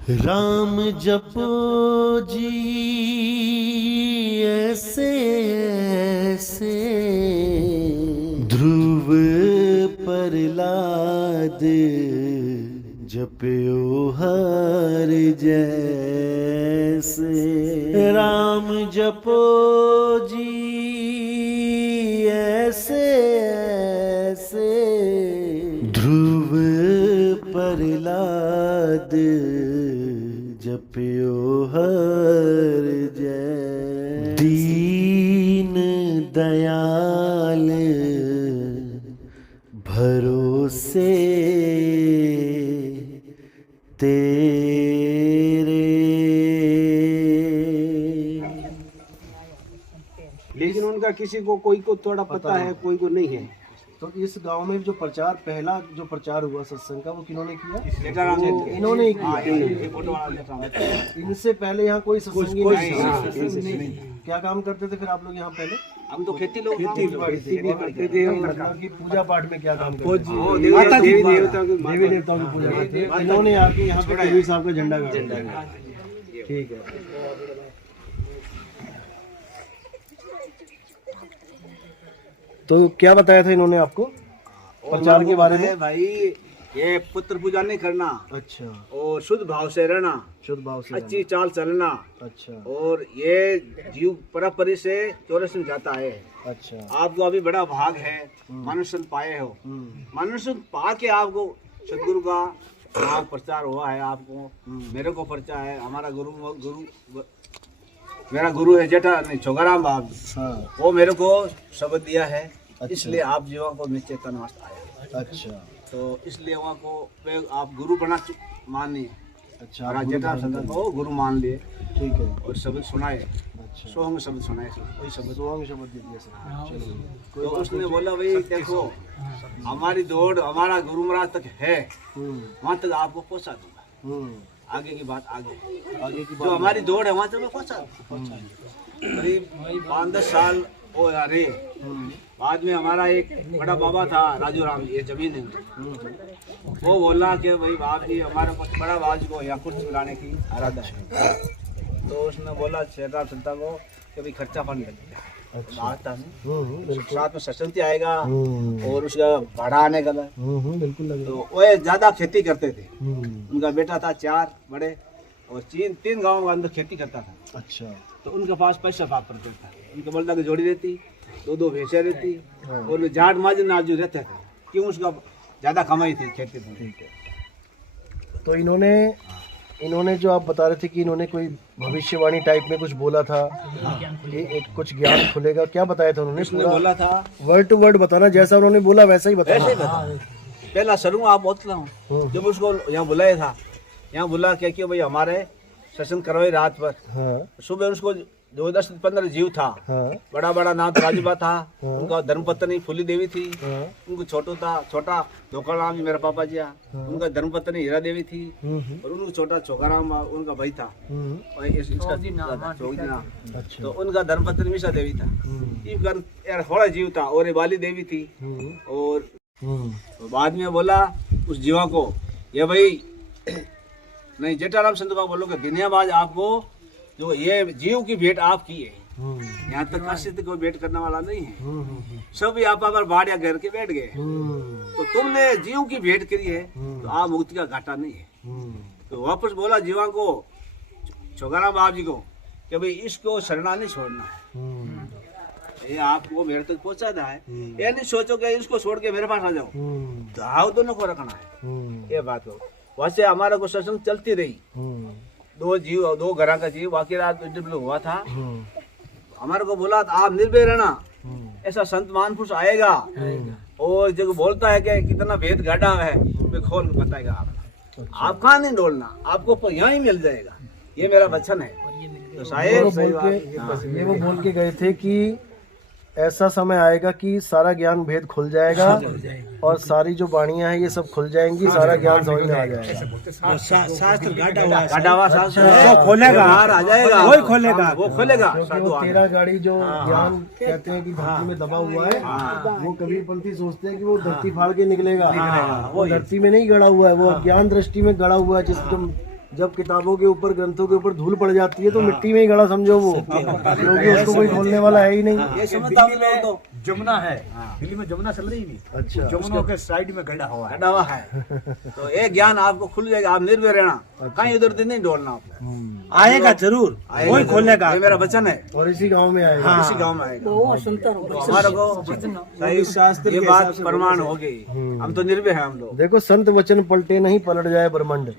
राम जपो जी ऐसे ऐसे, ध्रुव प्रहलाद जप्यो हर जैसे। राम जपो जी ऐसे ऐसे, ध्रुव प्रहलाद जप्यो हर जय। दीन दयाल भरोसे तेरे। लेकिन उनका किसी को कोई को थोड़ा पता है, कोई को नहीं है। तो इस गांव में जो प्रचार, पहला जो प्रचार हुआ सत्संग का, वो किन्होंने किया? इन्होंने ही किया। इनसे पहले यहाँ कोई सत्संगी नहीं। क्या काम करते थे फिर आप लोग यहाँ पहले? हम तो खेती भी करते थे। मतलब कि पूजा पाठ में क्या काम करते थे? देवी देवताओं की पूजा करते थे। इन्होंने आके यहाँ पे कबीर साहब का झंडा गाड़ा। ठीक है। तो क्या बताया था इन्होंने आपको प्रचार के बारे में? भाई ये पुत्र पूजा नहीं करना, अच्छा, और शुद्ध भाव से रहना, शुद्ध भाव से अच्छी चाल चलना, अच्छा, और ये जीव परपरी से चौरस में जाता है। अच्छा, आपको अभी बड़ा भाग है, मनुष्य पाए हो। मनुष्य पा के आपको सदगुरु का भाव प्रचार हुआ है। आपको मेरे को प्रचार है, हमारा मेरा गुरु है जेठा नहीं छोगाराम बाबा, हाँ, वो मेरे को शब्द दिया है। अच्छा। इसलिए आप जीवन को निश्चेतन अवस्था आए। अच्छा, तो इसलिए वहाँ को आप गुरु बना मानिए। अच्छा, हमारा आप जेठा गुरु संत को गुरु मान लिए, ठीक है। और शब्द सुनाए, अच्छा, सोहंग शब्द सुनाए, वही शब्द। सोहंग शब्द दे दिया सर। चलो, तो उसने बोला भाई देखो हमारी दौड़ हमारा गुरु महाराज तक है, वहाँ तक आपको पहुँचा दूंगा। आगे की बात आगे की जो हमारी दौड़ है वहाँ तक मैं पहुँचा करीब 5-10 साल हो रहे। बाद में हमारा एक बड़ा बाबा था राजू राम, ये जमीन है, वो बोला कि भाई बाप जी हमारे पास बड़ा बाज को यहाँ कुर्सी मिलाने की इरादा है। तो उसने बोला शेरराम संता को कि भाई खर्चा फंड लग गया। आता नहीं साथ में सशक्ति आएगा और उसका भाड़ा आने का बिल्कुल लगे। तो वो ज्यादा खेती करते थे। उनका बेटा था 4 बड़े और 3 गाँव के अंदर खेती करता था। अच्छा, तो उनके पास पैसा पाप करते था। उनके बलदा की जोड़ी रहती, 2 भैंसें रहती, और झाड़ माज नाजू रहते थे, क्यों उसका ज्यादा कमाई थी खेती में। ठीक है। तो इन्होंने जो आप बता रहे थे कि इन्होंने कोई भविष्यवाणी टाइप में कुछ बोला था कि एक कुछ ज्ञान खुलेगा, क्या बताया था उन्होंने? उसने बोला था वर्ड टू वर्ड बताना, जैसा उन्होंने बोला वैसा ही बताना। पहला सरू आप बोलता हूँ जब उसको यहाँ बुलाया था, यहाँ बुला क्या कि भाई हमारे सत्संग करवाई रात पर। हाँ, सुबह उसको 10-15 जीव था। हाँ, बड़ा बड़ा नाथ राजूबा था, उनका धर्मपत्नी फूली देवी थी, हाँ, उनको छोटा धोखाराम जी मेरा पापा जी, उनका धर्मपत्नी हीरा देवी थी, और उनको छोटा छोकाराम उनका भाई था, और इसका चौगीना। अच्छा, तो उनका धर्मपत्नी मिशा देवी था, यार थोड़ा जीव था, और ये बाली देवी थी। और तो बाद में बोला उस जीवा को ये भाई नहीं जेठाराम संत का बोलो कि दुनियाबाज आपको जो ये जीव की भेंट आप की है, यहाँ तक काशी कोई भेंट करने वाला नहीं है, सब आप अगर बाढ़ घर के बैठ गए, तो तुमने जीव की भेंट करी है तो आप मुक्ति का घाटा नहीं है। तो वापस बोला जीवा को छोगाराम बाप जी को कि भाई इसको शरणा नहीं छोड़ना है, ये आपको मेरे तक पहुंचाना है। ये नहीं सोचो कि इसको छोड़ के मेरे पास आ जाओ, भाव दोनों को रखना है। ये बात हो। वैसे हमारा को सत्संग चलती रही, 2 घरा का जीव बाकी रात हुआ था। हमारे को बोला आप निर्भय रहना, ऐसा संत महापुरुष आएगा और जब बोलता है कि कितना भेद गाढ़ा है मैं खोल के बताएगा आपको। आप कहाँ नहीं डोलना, आपको यहाँ ही मिल जाएगा, ये मेरा वचन है। तो साहेब ये वो बोल के गए थे कि ऐसा समय आएगा कि सारा ज्ञान भेद खुल जाएगा और सारी जो वाणियां हैं ये सब खुल जाएंगी, सारा ज्ञान समझ में आ जाएगा। शास्त्र गाढ़ा हुआ शास्त्र वो खोलेगा, आ जाएगा, वो खोलेगा। क्योंकि वो 13 गाड़ी जो ज्ञान कहते हैं कि धरती में दबा हुआ है, वो कबीरपंथी सोचते हैं कि वो धरती फाड़ के निकलेगा, वो धरती में नहीं गड़ा हुआ है, वो ज्ञान दृष्टि में गड़ा हुआ है, जब किताबों के ऊपर ग्रंथों के ऊपर धूल पड़ जाती है तो मिट्टी में ही गड़ा समझो वो, क्योंकि उसको कोई खोलने वाला है ही नहीं। ये समझता हूँ लोग तो जमुना है, दिल्ली में जमुना चल रही नहीं, अच्छा जमुना के साइड में गड्ढा हुआ है। गड़ा हुआ है। तो ये ज्ञान आपको खुल जाएगा, आप निर्भय रहना, कहीं उधर दिन नहीं डोलना आपको। आएगा जरूर, वही खोलेगा। ये मेरा वचन है, और इसी गांव में आएगा। इसी गांव में आएगा। तो हमारे को शास्त्र ये बात प्रमाण हो गई, हम तो निर्भय हैं हम लोग। देखो संत वचन पलटे नहीं पलट जाए ब्रह्मांड।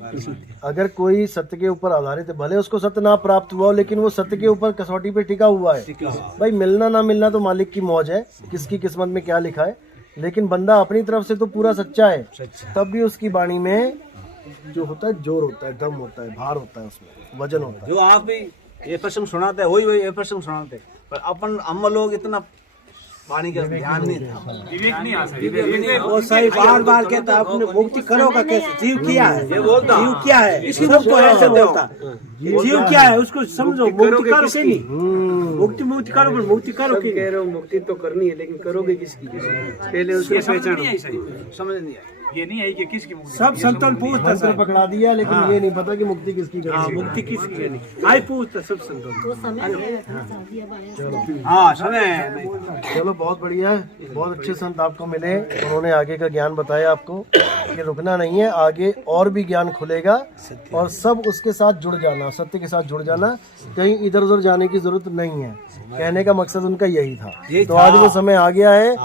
अगर कोई सत्य के ऊपर आधारित है, भले उसको सत्य ना प्राप्त हुआ हो, लेकिन वो सत्य के ऊपर कसौटी पे टिका हुआ है। भाई मिलना ना मिलना तो मालिक की मौज है, किसकी किस्मत में क्या लिखा है, लेकिन बंदा अपनी तरफ से तो पूरा सच्चा है। तब भी उसकी वाणी में जो होता है जोर होता है, दम होता है, भार होता है, उसमें वजन होता है। जो आप भी ये प्रसंग सुनाते हैं वही ये प्रसंग सुनाते हैं, पर अपन हम लोग इतना पानी का ध्यान नहीं था, विवेक नहीं आ वो सही बार बार कहता अपने मुक्ति करोगा कैसे, जीव क्या है, ये बोलता जीव क्या है, इसको सबको ऐसे बोलता जीव क्या है उसको समझो, मुक्ति करो कि नहीं, मुक्ति मुक्ति करो, पर मुक्ति करो कि कह रहे हो मुक्ति तो करनी है, लेकिन करोगे किसकी? पहले उसको पहचानो। समझ नहीं आई। ये नहीं है कि किसकी मुक्ति, सब संतन पूछता मंत्र पकड़ा दिया, लेकिन ये नहीं पता कि मुक्ति किसकी करनी है। मुक्ति किसकी नहीं, आई पूछता सब संतन। हाँ समय है। चलो बहुत बढ़िया है, बहुत अच्छे संत आपको मिले, उन्होंने आगे का ज्ञान बताया आपको कि रुकना नहीं है, आगे और भी ज्ञान खुलेगा और सब उसके साथ जुड़ जाना, सत्य के साथ जुड़ जाना, कहीं इधर उधर जाने की जरूरत नहीं है। कहने का मकसद उनका यही था। तो आज वो समय आ गया है